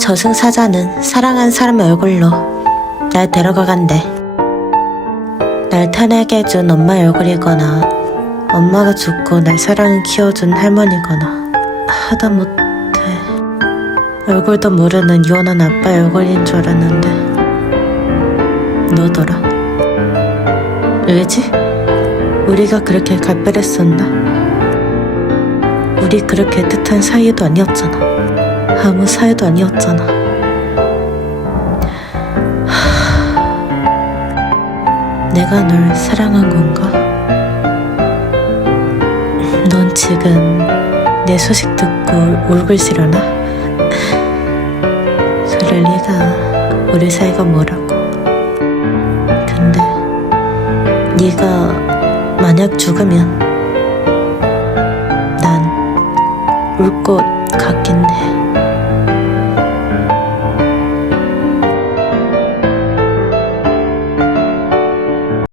저승사자는 사랑한 사람의 얼굴로 날 데려가간대. 날 태어나게 해준 엄마의 얼굴이거나 엄마가 죽고 날 사랑을 키워준 할머니거나 하다못해 얼굴도 모르는 이혼한 아빠의 얼굴인 줄 알았는데 너더라. 왜지? 우리가 그렇게 갈별했었나? 우리 그렇게 뜻한 사이도 아니었잖아. 아무 사이도 아니었잖아. 하... 내가 널 사랑한 건가? 넌 지금 내 소식 듣고 울글지려나? 그럴 리가 우리 사이가 뭐라고. 근데 네가 만약 죽으면 난 울 것 같긴 해.